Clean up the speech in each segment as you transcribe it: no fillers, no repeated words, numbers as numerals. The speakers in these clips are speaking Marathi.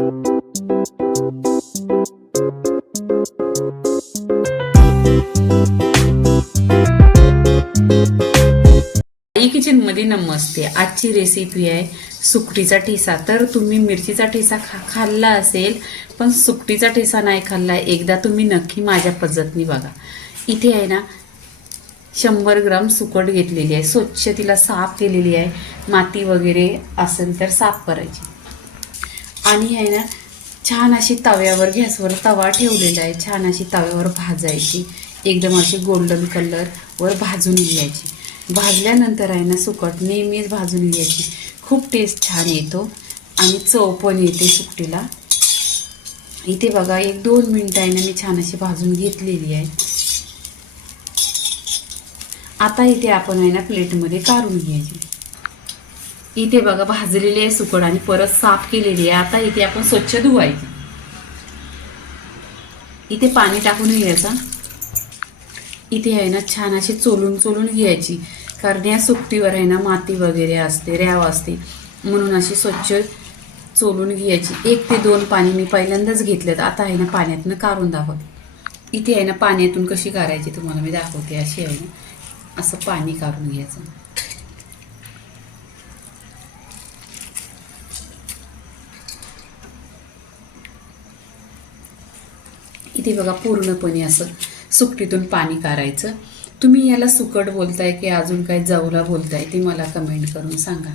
किचन मध्ये नमस्ते। आजची रेसिपी आहे सुकटीचा ठेचा। तर तुम्ही मिरचीचा ठेचा खाल्ला असेल पण सुकटीचा ठेचा नाही खाल्ला, एकदा तुम्ही नक्की माझ्या पद्धतीने बघा। इथे आहे ना 100 ग्राम सुकट घेतलेली आहे, स्वच्छ तिला साफ केलेली आहे, माती वगैरे असेल तर साफ करायची। आणि आहे ना छान अशी तव्यावर गॅसवर तवा ठेवलेला आहे, छान अशी तव्यावर भाजायची, एकदम अशी गोल्डन कलर वर भाजून घ्यायची। भाजल्यानंतर आहे ना सुकट नेहमीच भाजून घ्यायची, खूप टेस्ट छान येतो आणि चव पण येते सुकटीला। इथे बघा 1-2 मिनिटं आहे ना मी छान अशी भाजून घेतलेली आहे। आता इथे आपण आहे ना प्लेटमध्ये काढून घ्यायची। इथे बघा भाजलेली आहे सुकट आणि परत साफ केलेली आहे। आता इथे आपण स्वच्छ धुवायची, इथे पाणी टाकून घ्यायचं। इथे आहे ना छान अशी चोलून घ्यायची, कारण या सुकटीवर आहे ना माती वगैरे असते, रॅव असते, म्हणून अशी स्वच्छ चोलून घ्यायची। 1 ते 2 पाणी मी पहिल्यांदाच घेतलेत, आता आहे ना पाण्यातनं काढून दाखवते। इथे आहे ना पाण्यातून कशी काढायची तुम्हाला मी दाखवते। अशी आहे ना असं पाणी काढून घ्यायचं। इथे बघा पूर्णपणे असं सुकटीतून पाणी काढायचं। तुम्ही याला सुकट बोलताय की अजून काय जवला बोलताय ते मला कमेंट करून सांगा।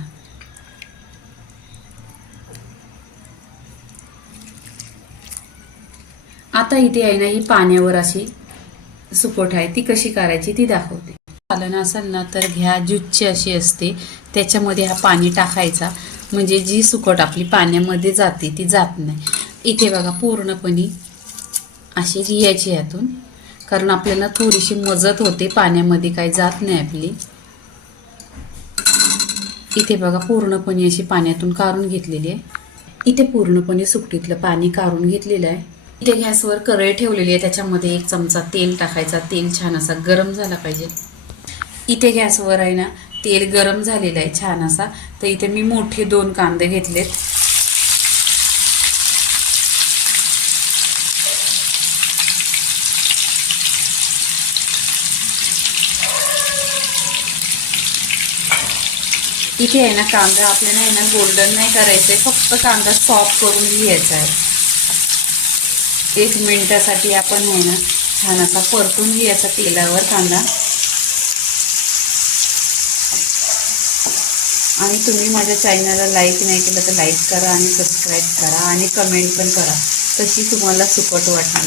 आता इथे आहे ना ही पाण्यावर अशी सुकट आहे, ती कशी करायची ती दाखवते। पालन असेल ना तर घ्या, ज्यूसची अशी असते, त्याच्यामध्ये हा पाणी टाकायचा, म्हणजे जी सुकट आपली पाण्यामध्ये जाते ती जात नाही। इथे बघा पूर्णपणे अशी घ्यायची यातून, कारण आपल्याला थोडीशी मजत होते, पाण्यामध्ये काही जात नाही आपली। इथे बघा पूर्णपणे अशी पाण्यातून काढून घेतलेली आहे। इथे पूर्णपणे सुकटीतलं पाणी काढून घेतलेलं आहे। इथे गॅसवर कढई ठेवलेली आहे, त्याच्यामध्ये 1 चमचा तेल टाकायचा। तेल छान असा गरम झाला पाहिजे। इथे गॅसवर आहे ना तेल गरम झालेलं आहे छान असा, तर इथे मी मोठे 2 कांदे घेतलेत। इथे आहे ना कांदा आपल्याला आहे ना गोल्डन नाही करायचं आहे, फक्त कांदा सॉफ्ट करून घ्यायचा आहे। 1 मिनिटासाठी आपण आहे ना छान असा परतून घ्यायचा तेलावर कांदा। आणि तुम्ही माझ्या चॅनलला लाईक नाही केलं तर लाईक करा आणि सबस्क्राईब करा आणि कमेंट पण करा, तशी तुम्हाला सुकट वाटणार।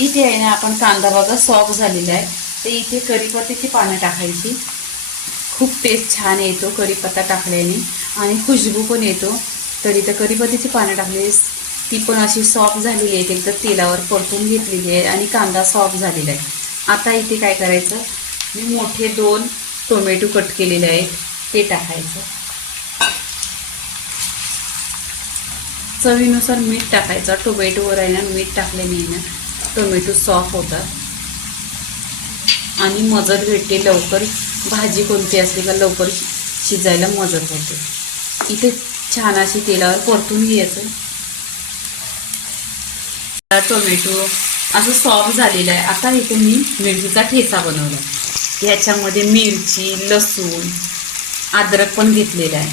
इथे आहे ना आपण कांदा बघा सॉफ्ट झालेला आहे, तर इथे कढीपत्त्याची पानं टाकायची, खूप टेस्ट छान येतो कढीपत्ता टाकल्याने आणि खुशबू पण येतो। तर इथं कढीपत्त्याची पानं टाकली, ती पण अशी सॉफ्ट झालेली आहे, एकदम तेलावर परतून घेतलेली आहे आणि कांदा सॉफ्ट झालेला आहे। आता इथे काय करायचं, मी मोठे 2 टोमॅटो कट केलेले आहेत ते टाकायचं। चवीनुसार मीठ टाकायचं, टोमॅटोवर आहे ना मीठ टाकल्याने ना टोमॅटो सॉफ्ट होतात आणि मजत भेटते लवकर। भाजी कोणती असली का लवकर शिजायला मदत होते। इथे छान अशी तेलावर परतून घ्यायचं। टोमॅटो असं सॉफ्ट झालेलं आहे। आता इथे मी मिरचीचा ठेचा बनवला, याच्यामध्ये मिरची, लसूण, अद्रक पण घेतलेला आहे,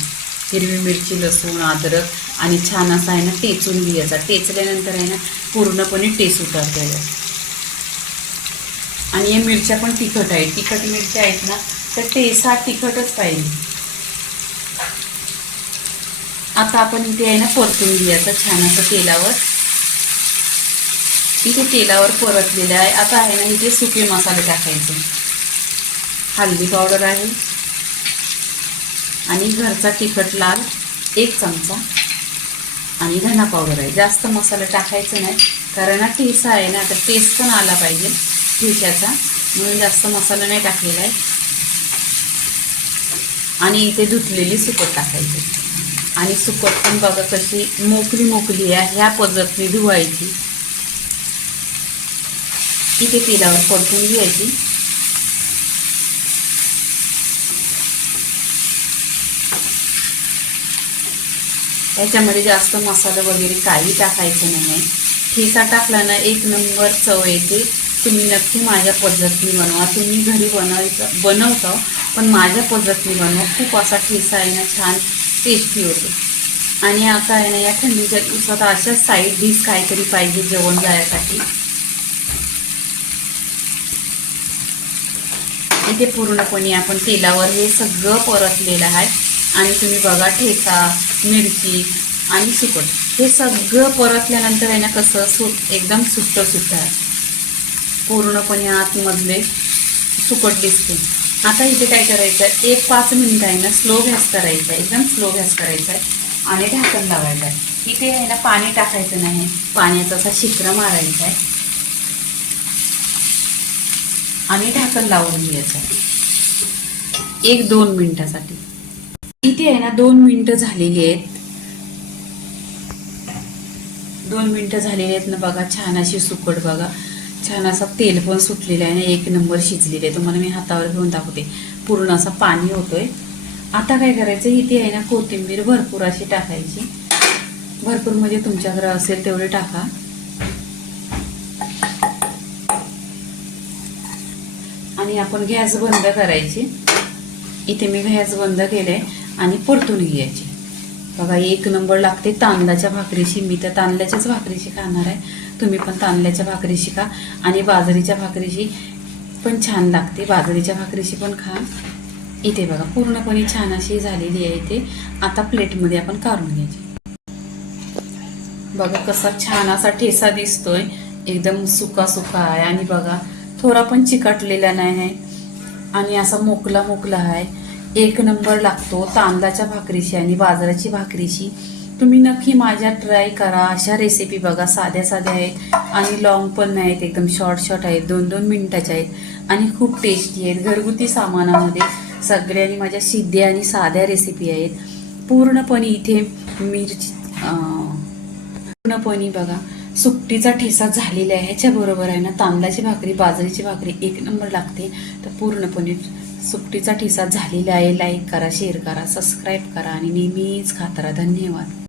हिरवी मिरची, लसूण, अद्रक आणि छान असा आहे ना टेचून घ्यायचा। टेचल्यानंतर आहे ना पूर्णपणे टेस्ट उतरते। आणि या मिरच्या पण तिखट आहेत, तिखट मिरच्या आहेत ना तर टेस्ट हा तिखटच पाहिजे। आता आपण इथे आहे ना परतून घ्यायचं छान असं तेलावर। इथे तेलावर परतलेलं आहे। आता आहे ना इथे सुके मसाले टाकायचे, हळदी पावडर आहे आणि घरचा तिखट लाल 1 चमचा आणि धना पावडर आहे। जास्त मसाला टाकायचं नाही, कारण हा ठेचा आहे ना तर टेस्ट पण आला पाहिजे ठेच्याचा, म्हणून जास्त मसाला नाही टाकलेला आहे। आणि इथे धुतलेली सुकट टाकायची आणि सुकट पण बघा कशी मोकळी आहे, ह्या पद्धतीने धुवायची। इथे तेलावर परतून घ्यायची। याच्यामध्ये जास्त मसाला वगैरे काही टाकायचं नाही आहे. ठेचा टाकला ना एक नंबर चव येते. तुम्ही नक्की माझ्या पद्धतीने बनवा. तुम्ही घरी बनवता पण माझ्या पद्धतीने बनवा. खूप असा ठेचा आहे ना छान टेस्टी होतो. आणि आता आहे ना या थंडीच्या दिवसात अशा साईड डिश काहीतरी पाहिजे जेवण जाण्यासाठी. इथे पूर्णपणे आपण तेलावर हे सगळं परतलेलं आहे. आणि तुम्ही बघा ठेचा, मिरची आणि सुकट हे सगळं परतल्यानंतर आहे ना कसं एकदम सुट्ट आहे. पूर्णपणे आतमधले सुकट दिसते. आता इथे काय करायचं आहे, एक 5 मिनिटं आहे ना स्लो गॅस करायचा आहे, एकदम स्लो गॅस करायचा आहे आणि ढाकण लावायचं आहे. इथे आहे ना पाणी टाकायचं नाही, पाण्याचा असा शिक्रा मारायचा आहे आणि ढाकण लावून घ्यायचं आहे 1-2 मिनिटासाठी. इथे आहे ना 2 मिनिटं झालेली आहेत. 2 मिनिटं झालेली आहेत ना बघा. छान अशी सुकट बघा, छान असा तेल पण सुटलेलं आहे ना, एक नंबर शिजलेलं आहे. तुम्हाला मी हातावर घेऊन दाखवते. पूर्ण असा पाणी होतोय. आता काय करायचं, इथे आहे ना कोथिंबीर भरपूर अशी टाकायची. भरपूर म्हणजे तुमच्याकडे असेल तेवढे टाका. आणि आपण गॅस बंद करायची. इथे मी गॅस बंद केले आणि परतून घ्यायची. बघा एक नंबर लागते तांदळाच्या भाकरीशी. मी तर तांदळाच्याच भाकरीशी खाणार आहे. तुम्ही पण तांदळाच्या भाकरीशी खा आणि बाजरीच्या भाकरीशी पण छान लागते. बाजरीच्या भाकरीशी पण खा. इथे बघा पूर्णपणे छान अशी झालेली आहे. इथे आता प्लेटमध्ये आपण काढून घ्यायची. बघा कसा छान असा ठेसा दिसतोय, एकदम सुका सुका आहे. आणि बघा थोडा पण चिकटलेला नाही आहे आणि असा मोकला मोकला आहे. एक नंबर लागतो तांदळाच्या भाकरीशी आणि बाजरीची भाकरीशी. तुम्ही नक्की माझ्या ट्राय करा. अशा रेसिपी बघा, साध्या साध्या आहेत आणि लॉंग पण नाहीत, एकदम शॉर्ट आहेत, 2-2 मिनिटाच्या आहेत आणि खूप टेस्टी आहेत. घरगुती सामानामध्ये सगळ्यांनी माझ्या सिध्या आणि साध्या रेसिपी आहेत. पूर्णपणे इथे मिरची पूर्णपणे बघा सुकटीचा ठेसा झालेला आहे. ह्याच्याबरोबर आहे ना तांदळाची भाकरी, बाजरीची भाकरी एक नंबर लागते. तर पूर्णपणे सुकटीचा ठेसा झालेला आहे. लाईक करा, शेअर करा, सबस्क्राईब करा आणि नेहमीच खात राहा. धन्यवाद.